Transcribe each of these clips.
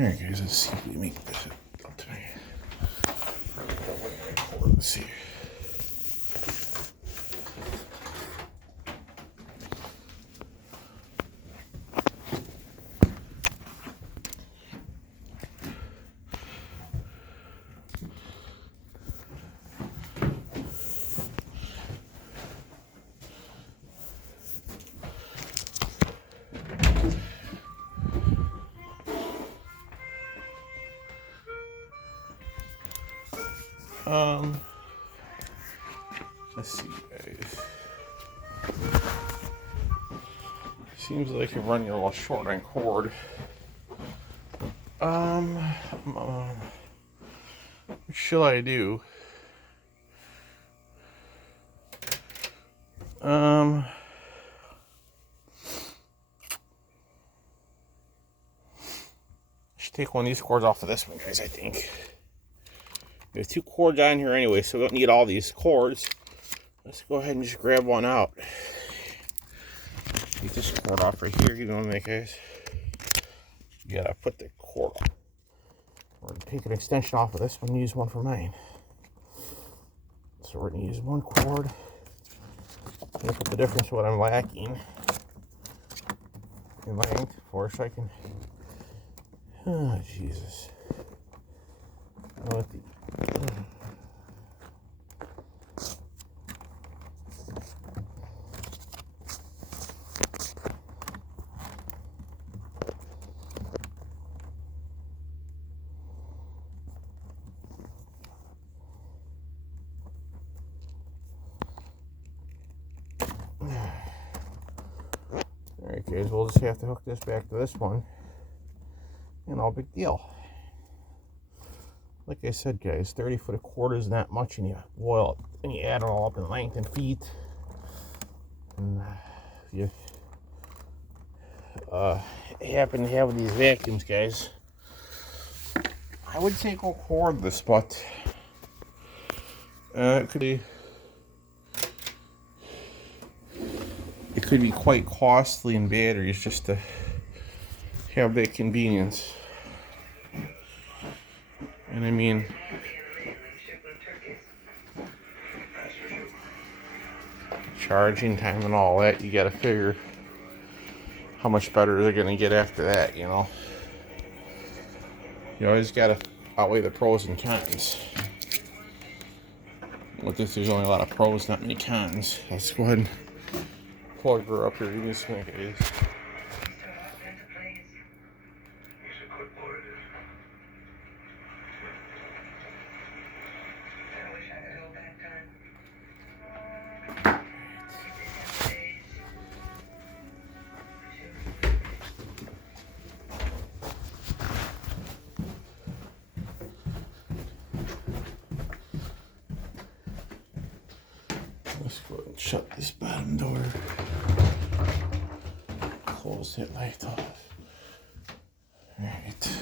Alright guys, let's see if we make this up tonight. Let's see. Let's see, guys. Seems like you're running a little short on cord. What shall I do? Should take one of these cords off of this one, guys, I think. There's 2 cords on here anyway, so we don't need all these cords. Let's go ahead and just grab one out. Take this cord off right here, you know that, guys. You gotta put the cord off. Or take an extension off of this one and use one for mine. So we're gonna use one cord. Look at the difference what I'm lacking in length for, so I can. Oh Jesus! Let the. Alright guys, we'll just have to hook this back to this one. And no big deal. Like I said, guys, 30 foot of cord is not much, and you boil it, and you add it all up in length and feet. And you happen to have these vacuums, guys, I would say go cordless, but it could be quite costly in batteries just to have that convenience. And I mean, charging time and all that, you gotta figure how much better they're gonna get after that, you know. You always gotta outweigh the pros and cons. With this, there's only a lot of pros, not many cons. Let's go ahead and plug her up here. You can see it is. Let's go ahead and shut this bottom door. Close that light off. Alright.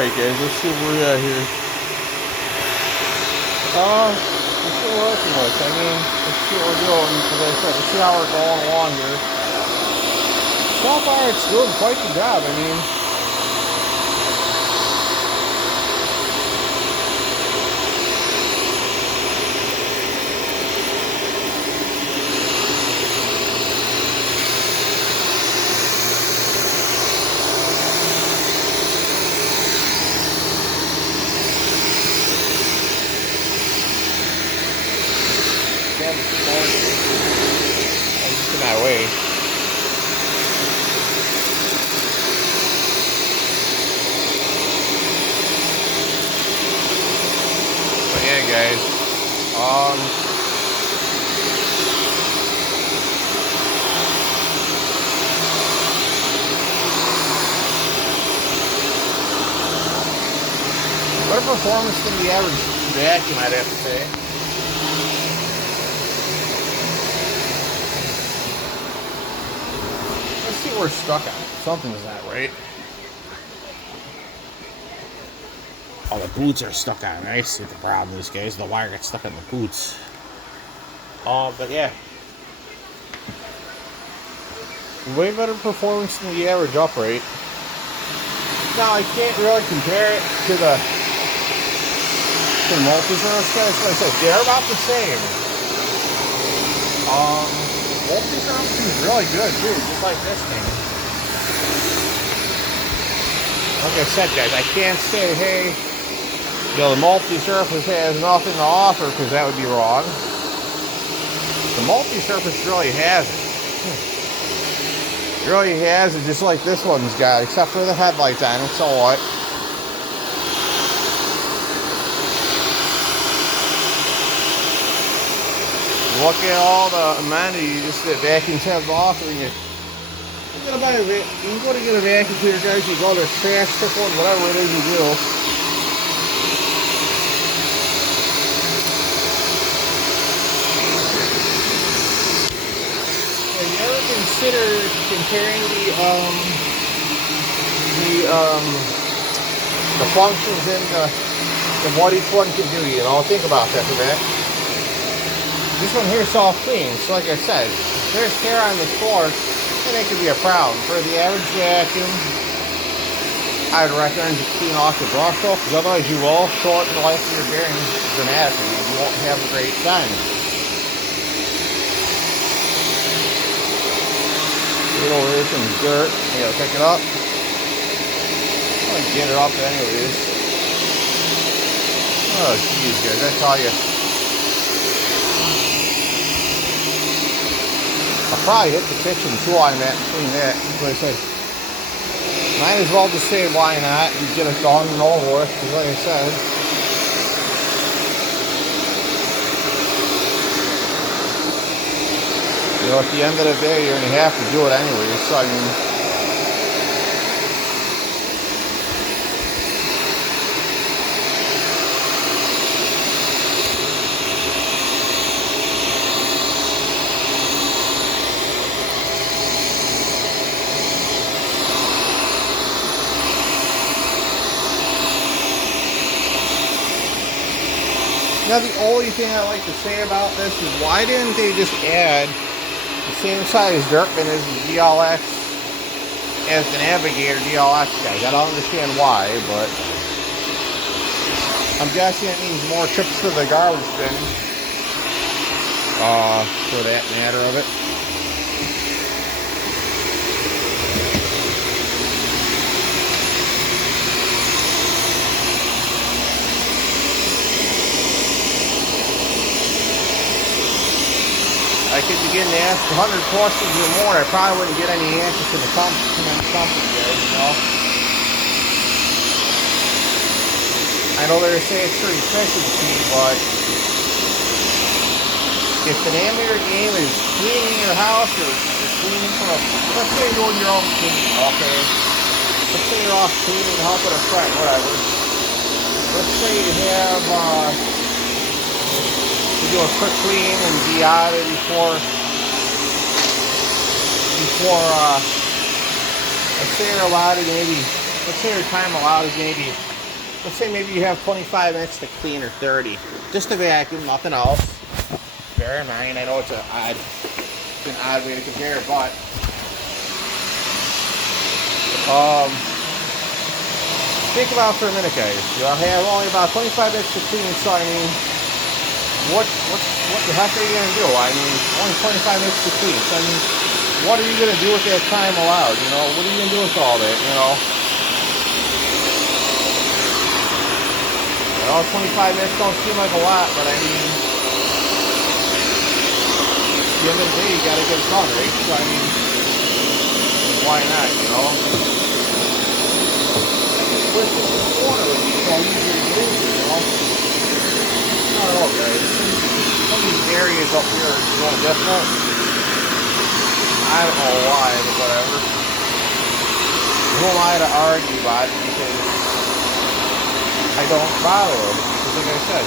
Alright guys, let's see where we're at here. We're still working with it. I mean, let's see what we're doing. As I said, let's see how we're going along here. So far, it's doing quite the job. I mean, just in that way. But yeah, guys. Better performance than the average vacuum, I'd have to say. Let's see where we're stuck at. Something's not right. Oh, the boots are stuck on it. I see the problem is, guys. The wire gets stuck on the boots. But yeah. Way better performance than the average upright. Now, I can't really compare it to the multi-service guys. Like I said, they're about the same. Multi-service is really good, too. Just like this thing. Like I said, guys, I can't say, hey, you know, the multi-surface has nothing to offer, because that would be wrong. The multi-surface really has it. It really has it, just like this one's got, except for the headlights on it, so what? Look at all the amenities that vacuums have to offer you. You can go to get a vacuum cleaner, guys. You go to trash, pick one, whatever it is you do. Have you ever considered comparing the functions and what each one can do? You know, think about that for a minute. This one here is all clean, so like I said, if there's hair on the floor, then it could be a problem. For the average vacuum, I'd recommend you clean off the brush off, because otherwise you will shorten the life of your bearings dramatically. You won't have a great time. Get over here some dirt, you know, pick it up. I'm gonna get it up anyways. Oh jeez, guys, I tell you. I'll probably hit the kitchen too on that and clean that. Like I said, might as well just say why not and get it done and over with, because like I said, you know, at the end of the day, you're going to have to do it anyway. So, I mean, now the only thing I like to say about this is, why didn't they just add the same size dirt bin as the DLX, as the Navigator DLX guys? I don't understand why, but I'm guessing it means more trips to the garbage bin, for that matter of it. I could begin to ask 100 questions or more. I probably wouldn't get any answers to the company guys, you know. I know they're saying it's for efficiency, but if the name of your game is cleaning your house, or you're cleaning from let's say you're doing your own cleaning, okay? Let's say you're off cleaning, helping a friend, whatever. Let's say you have, do a quick clean and be out of it before let's say you're allowed to maybe, let's say your time allowed is maybe let's say maybe you have 25 minutes to clean or 30. Just to vacuum, nothing else. Bear in mind, I know it's an odd way to compare, but think about it for a minute, guys. You'll have only about 25 minutes to clean, so I mean, what the heck are you gonna do? I mean, only 25 minutes to clean. So I mean, what are you gonna do with that time allowed? You know, what are you gonna do with all that? You know, 25 minutes don't seem like a lot, but I mean, at the end of the day, you gotta get it done, right? So I mean, why not? You know. With the corner would be so easy to get into, you know? I don't know, guys. Some of these areas up here are real difficult. I don't know why, but whatever. Who am I to argue about it, because I don't bother them. Because like I said,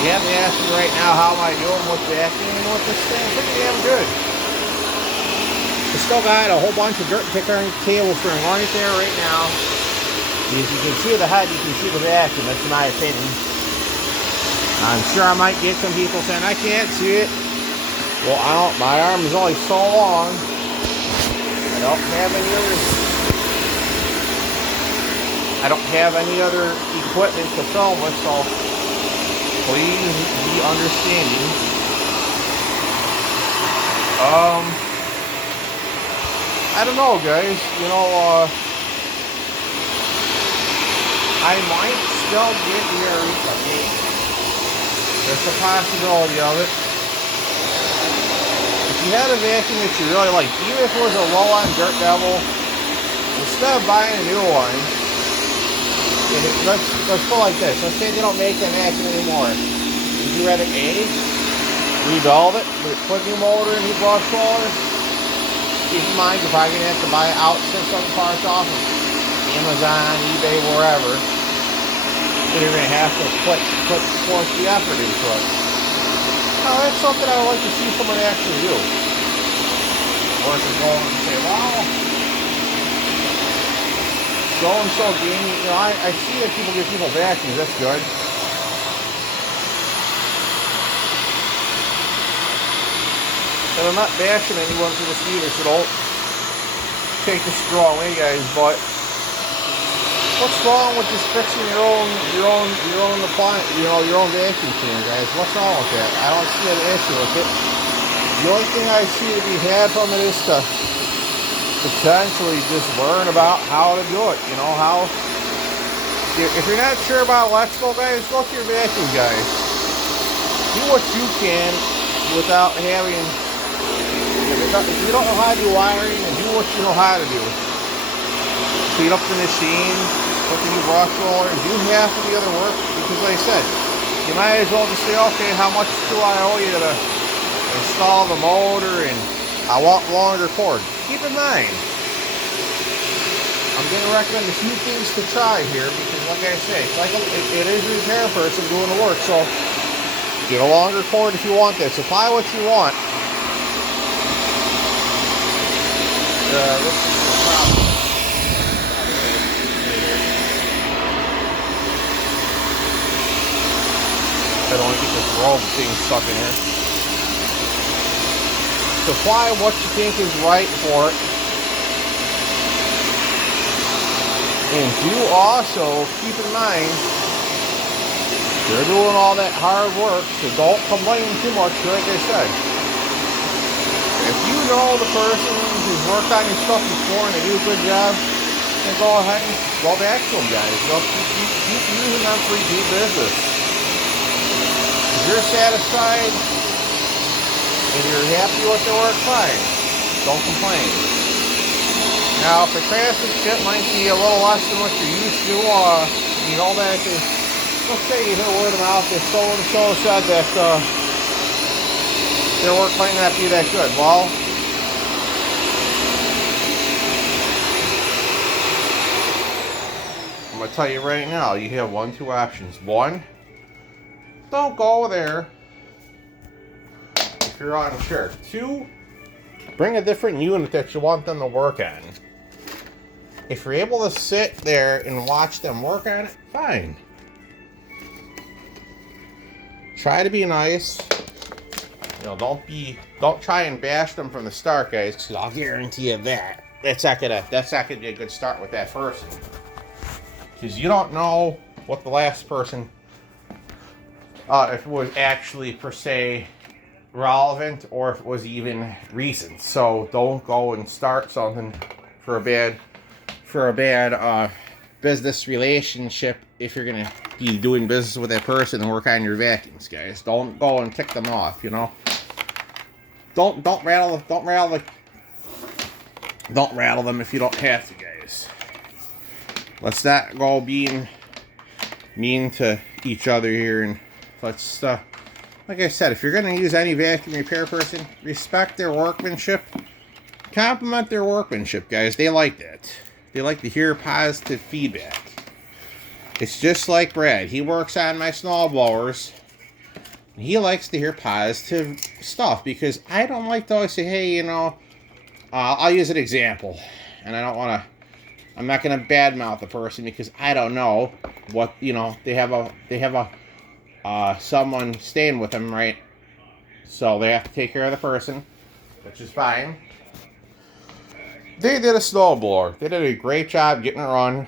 you have to ask me right now, how am I doing with vacuuming with this thing? Pretty damn good. I still got a whole bunch of dirt picker cable string right there right now. If you can see the head, you can see the vacuum. That's my opinion. I'm sure I might get some people saying I can't see it. Well, my arm is only so long. I don't have any other equipment to film with, so please be understanding. I don't know, guys. You know, I might still get here. Okay. There's a possibility of it. If you had a vacuum that you really like, even if it was a roll-on Dirt Devil, instead of buying a new one, let's go like this. Let's say they don't make that vacuum anymore. Would you rather A, rebuild it, put a new motor and new brush roller? Keep in mind, you're probably going to have to buy outfits some parts off of Amazon, eBay, wherever. So you're going to have to put forth the effort into it. Now, that's something I would like to see someone actually do. Or to go and say, well, so-and-so gaming, you know, I see that people give people vacuums, that's good. And I'm not bashing anyone for this either, so don't take this the wrong way, guys. But what's wrong with just fixing your own appliance, your own vacuum cleaner, guys? What's wrong with that? I don't see an issue with it. The only thing I see to be had from it is to potentially just learn about how to do it. You know how. If you're not sure about electrical, guys, go to your vacuum guy. Do what you can without having. If you don't know how to do wiring, then do what you know how to do. Clean up the machine, put the new brush roller, and do half of the other work. Because like I said, you might as well just say, okay, how much do I owe you to install the motor, and I want longer cord. Keep in mind, I'm going to recommend a few things to try here, because like I say, it's like it is a repair person doing the work. So get a longer cord if you want this. Supply what you want. This is the problem. I don't want to get this robe thing stuck in here. Supply what you think is right for it. And do also keep in mind, they're doing all that hard work, so don't complain too much, like I said. If you know the person who's worked on your stuff before and they do a good job, then go ahead and go back to them, guys. Keep using them for repeat business. If you're satisfied and you're happy with their work, fine. Don't complain. Now, if the craftsmanship might be a little less than what you're used to, you know that let's say you hear word of mouth that so-and-so said that their work might not be that good. Well, I'm going to tell you right now, you have two options. One, don't go there if you're unsure. Two, bring a different unit that you want them to work on. If you're able to sit there and watch them work on it, fine. Try to be nice. You know, don't try and bash them from the start, guys, because I'll guarantee you that. That's not gonna be a good start with that person. Because you don't know what the last person, if it was actually per se relevant or if it was even recent. So don't go and start something for a bad business relationship if you're gonna be doing business with that person and work on your vacuums, guys. Don't go and tick them off, you know. Don't rattle them if you don't have to, guys. Let's not go being mean to each other here, and let's like I said, if you're gonna use any vacuum repair person, respect their workmanship, compliment their workmanship, guys. They like that. They like to hear positive feedback. It's just like Brad. He works on my snow blowers. He likes to hear positive stuff because I don't like to always say, hey, you know, I'll use an example. And I'm not going to badmouth the person because I don't know what, you know, they have someone staying with them, right? So they have to take care of the person, which is fine. They did a snowblower. They did a great job getting it run.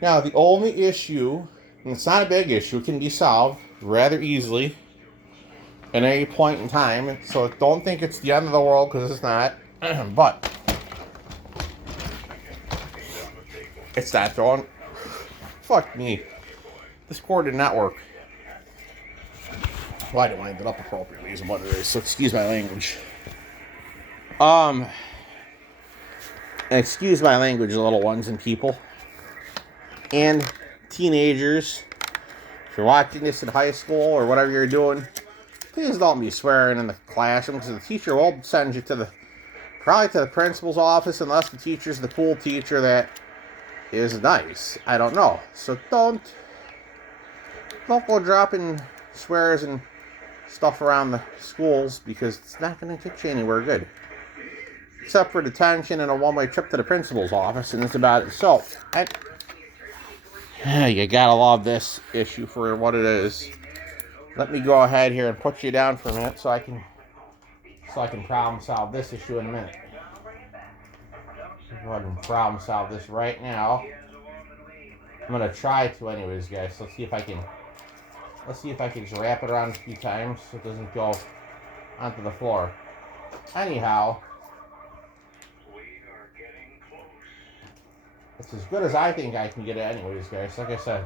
Now, the only issue, and it's not a big issue, it can be solved rather easily at any point in time. So don't think it's the end of the world, because it's not. But it's not throwing. Fuck me. This cord did not work. Well, I didn't wind it up appropriately, is what it is. So excuse my language. Excuse my language, little ones and people. And teenagers, if you're watching this in high school or whatever you're doing, please don't be swearing in the classroom, because the teacher will send you probably to the principal's office, unless the teacher's the cool teacher that is nice. I don't know. So don't go dropping swears and stuff around the schools, because it's not going to get you anywhere good. Except for detention and a one-way trip to the principal's office, and that's about it. So, you gotta love this issue for what it is. Let me go ahead here and put you down for a minute so I can problem solve this issue in a minute. Go ahead and problem solve this right now. I'm gonna try to anyways, guys. Let's see if I can just wrap it around a few times so it doesn't go onto the floor. Anyhow, it's as good as I think I can get it anyways, guys. Like I said,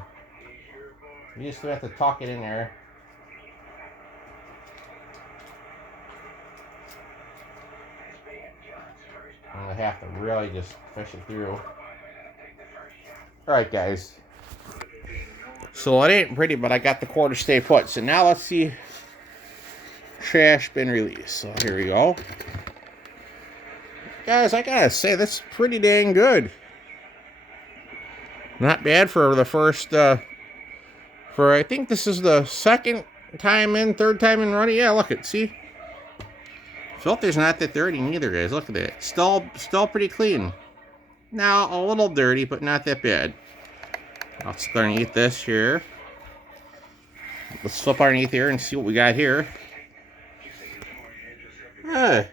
you just have to tuck it in there. I'm going to have to really just fish it through. Alright, guys. So it ain't pretty, but I got the cord to stay put. So now let's see. Trash bin release. So here we go. Guys, I gotta say, that's pretty dang good. Not bad for the first, I think this is the third time in running. Yeah, look it, see? Filter's not that dirty neither, guys. Look at that. Still pretty clean. Now, a little dirty, but not that bad. Let's go underneath this here. Let's flip underneath here and see what we got here. Hey.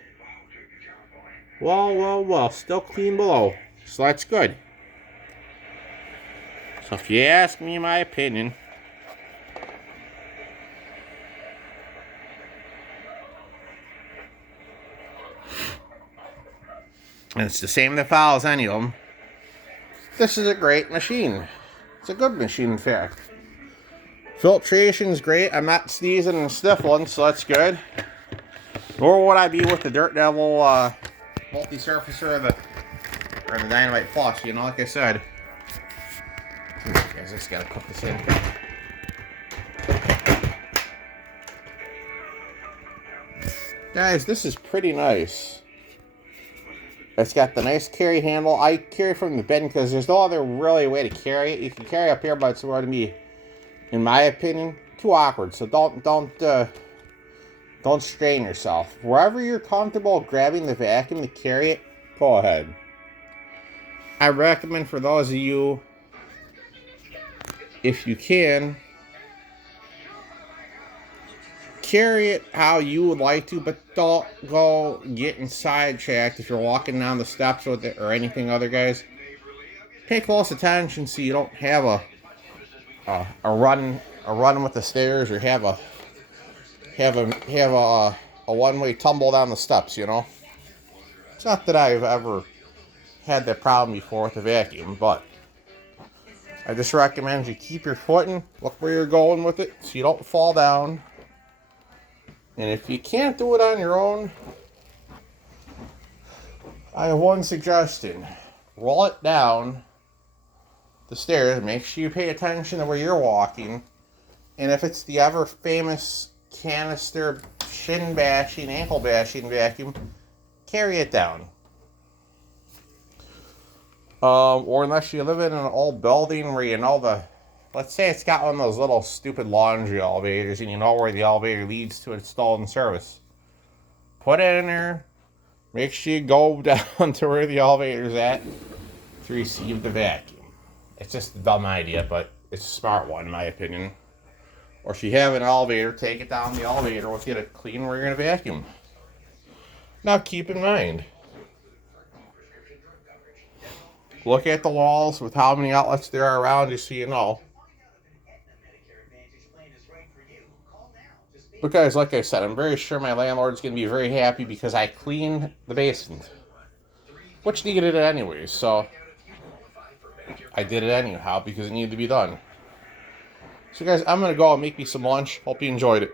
Well. Still clean below. So that's good. So if you ask me my opinion, and it's the same that follows any of them, this is a great machine. It's a good machine, in fact. Filtration's great. I'm not sneezing and sniffling, so that's good. Nor would I be with the Dirt Devil multi-surfacer or the Dynamite Plus, you know, like I said. Guys, I just gotta put this in. Guys, this is pretty nice. It's got the nice carry handle. I carry from the bin because there's no other really way to carry it. You can carry up here, but it's going to be, in my opinion, too awkward. So don't strain yourself. Wherever you're comfortable grabbing the vacuum to carry it, go ahead. I recommend for those of you, if you can, carry it how you would like to, but don't go getting sidetracked if you're walking down the steps with it or anything other, guys. Pay close attention so you don't have a run with the stairs, or have a one-way tumble down the steps, you know. It's not that I've ever had that problem before with the vacuum, but I just recommend you keep your footing, look where you're going with it so you don't fall down. And if you can't do it on your own, I have one suggestion. Roll it down the stairs. Make sure you pay attention to where you're walking. And if it's the ever famous canister shin bashing, ankle bashing vacuum, carry it down. Or unless you live in an old building where you know let's say it's got one of those little stupid laundry elevators and you know where the elevator leads to its stolen service. Put it in there. Make sure you go down to where the elevator's at to receive the vacuum. It's just a dumb idea, but it's a smart one in my opinion. Or if you have an elevator, take it down the elevator with you to clean where you're going to vacuum. Now keep in mind, look at the walls with how many outlets there are around you so you know. Because, like I said, I'm very sure my landlord's going to be very happy because I cleaned the basement. Which needed it anyways, so I did it anyhow because it needed to be done. So guys, I'm going to go and make me some lunch. Hope you enjoyed it.